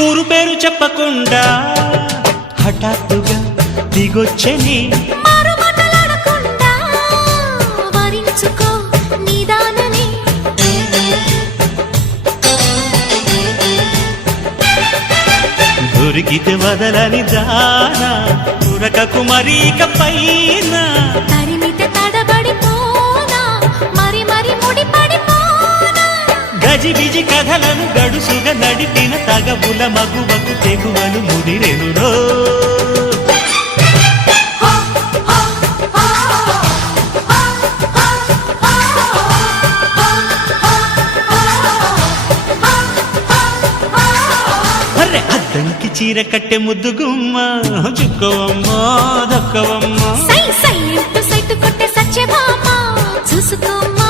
ఊరు పేరు చెప్పకుండా హఠాత్తుగా దిగొచ్చని దొరికితే వదలని దానా ఉరకకు మరీక పైన తరిమితే తడబడిపోనా మరి మరి ముడిపడిపోనా గజిబిజి కథలను గడుసుగా నడిపిన తగబుల మగువకు తెగువలు ముదిరెనురో అద్దంకి చీర కట్టె ముద్దుగుమ్మ చుక్కవమ్మ దక్కవమ్మ సై సై అంటూ సైటు కొట్టే సత్యభామ చూసుకోమ్మా